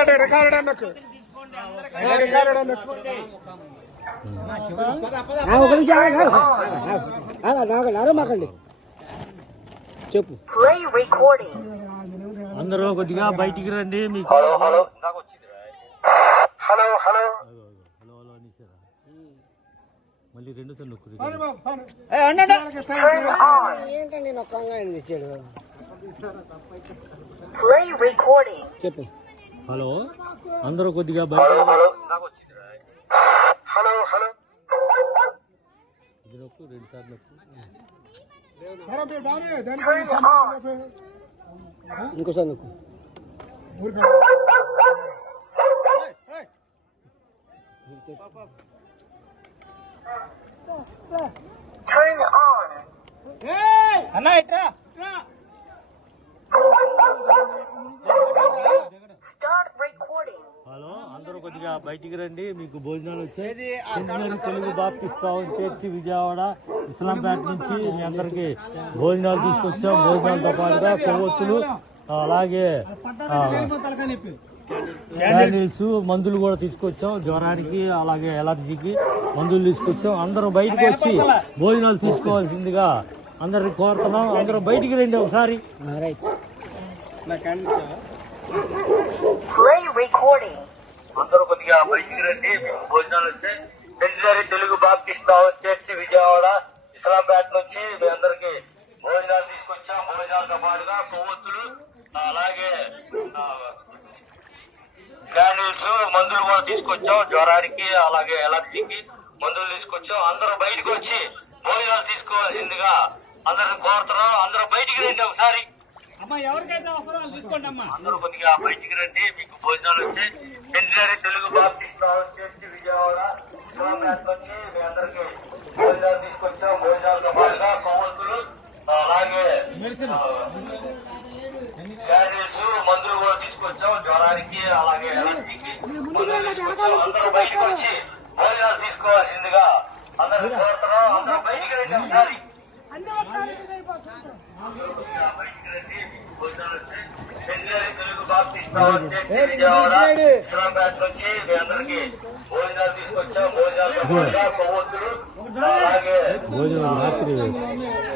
Record record అన్నకు. Record అన్నకు ఒక నిమిషం అరవమాకండి చెప్పు. అందరూ కొద్దిగా బయటికి రండి మీకు హలో హలో. Hello hello. అనేసారా మళ్ళీ రెండు సార్లు నొక్కు ఏంటండి ఇచ్చాడు recording. చెప్పు. హలో? అందరూ కొద్దిగా బయట హలో హలో. ఇది నొక్కు రెండు సార్లు నొక్కు. ఇంకోసారి on. అన్నా ఎట్రా? కొద్దిగా బయటికి రండి మీకు భోజనాలు వచ్చాయి. తెలుగు బాప్టిస్తాం చర్చి విజయవాడ ఇస్లాంపేట నుంచి మీ అందరికి భోజనాలు తీసుకొచ్చాం. భోజనాలతో పాటుగా కొవ్వొత్తులు అలాగే ఆ, క్యాండిల్స్ మందులు కూడా తీసుకొచ్చాం. జ్వరానికి అలాగే ఎలర్జీకి మందులు తీసుకొచ్చాం. అందరూ బయటకు వచ్చి భోజనాలు తీసుకోవాల్సిందిగా అందరికి కోరుతున్నాం. అందరూ బయటికి రండి ఒకసారి రైట్ Play recording. అందరూ కొద్దిగా బయటికి రండి మీకు భోజనాలు వచ్చాయి సెంటినరీ తెలుగు బాప్టిస్ట్ వచ్చేసి విజయవాడ ఇస్లాంపేట నుంచి మీ అందరికి భోజనాలు తీసుకొచ్చాం భోజనాలతో పాటుగా కొవ్వొత్తులు అలాగే క్యాండిల్స్ మందులు కూడా తీసుకొచ్చాం జ్వరానికి అలాగే ఎలర్జీకి మందులు తీసుకొచ్చాం అందరూ బయటకు వచ్చి భోజనాలు తీసుకోవాల్సిందిగా అందరిని కోరుతున్నాం అందరూ బయటికి రండి ఒకసారి అందరూ కొద్దిగా బయటికి రండి మీకు భోజనాలు వచ్చాయి centenary Telugu Baptist church Vijayawada Islampeta నుంచి మీ అందరికి భోజనాలు తీసుకొచ్చాం భోజనాలతో పాటుగా కొవ్వొత్తులు అలాగే ఆ, క్యాండిల్స్ మందులు కూడా తీసుకొచ్చాం జ్వరానికి అలాగే ఎలర్జీకి మందులు తీసుకొచ్చాం అందరూ బయటకు వచ్చి భోజనాలు తీసుకోవాల్సిందిగా అందరూ కోరుతున్నాం అందరూ బయటికి రండి ఒకసారి బయటికి రండి మీకు భోజనాలు వచ్చాయి సెంటినరీ మీ అందరికి భోజనాలు తీసుకొచ్చాం కొవ్వొత్తులు అలాగే భోజనం రాత్రి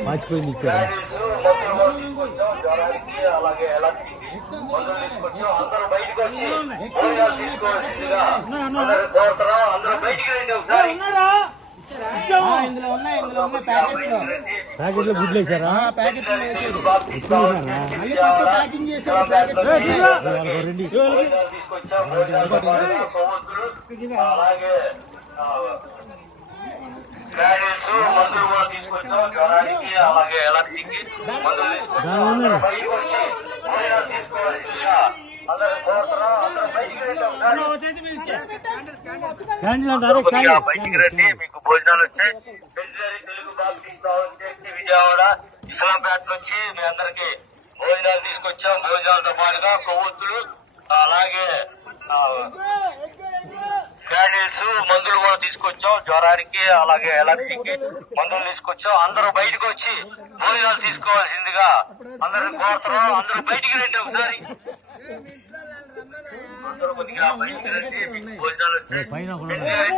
మర్చిపోయింది ఇచ్చారు? మందులు కూడా తీసుకొచ్చాం జ్వరానికి అలాగే ఎలర్జీకి మందులు తీసుకొచ్చాం అందరూ బయటకు వచ్చి భోజనాలు తీసుకోవాల్సిందిగా అందరూ కోరుతున్నాం అందరూ బయటికి రండి ఒకసారి ఇందులో ఉన్నాయి ఇందులో ఉన్నాయి ప్యాకెట్స్. లో ప్యాకెట్లో గుడ్లు వేసారా? ప్యాకింగ్ చేశారు వాళ్ళకి రండి భోజనాలు తీసుకొచ్చాం భోజనాలతో పాటుగా కొవ్వొత్తులు అలాగే ఆ, క్యారెట్స్ మందులు కూడా తీసుకొచ్చాం జ్వరానికి అలాగే ఎలర్జీకి మందులు తీసుకొచ్చాం అందరూ బయటకు వచ్చి భోజనాలు తీసుకోవాల్సిందిగా అందరూ కోరుతున్నాం అందరూ బయటికి రండి ఒకసారి క్యాండిల్ అంటారు కొద్దిగా బయటికి రండి మీకు భోజనాలు వచ్చాయి centenary Telugu Baptist church Vijayawada Islampeta నుంచి మీ అందరికి భోజనాలు తీసుకొచ్చాం భోజనాలతో పాటుగా కొవ్వొత్తులు అలాగే క్యాండిల్స్ మందులు కూడా తీసుకొచ్చాం జ్వరానికి అలాగే ఎలర్జీకి మందులు తీసుకొచ్చాం. అందరూ బయటకు వచ్చి భోజనాలు తీసుకోవాల్సిందిగా అందరిని కోరుతున్నాం. అందరూ బయటికి రండి ఒకసారి. అందరూ కొద్దిగా బయటికి రండి. భోజనాలు వచ్చాయి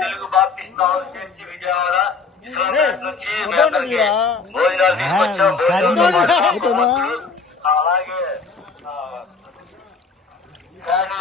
తెలుగు బాప్టిస్ట్ చర్చి విజయవాడ ఇస్లాంపేట నుంచి భోజనాలు తీసుకొచ్చాం. భోజనాలతో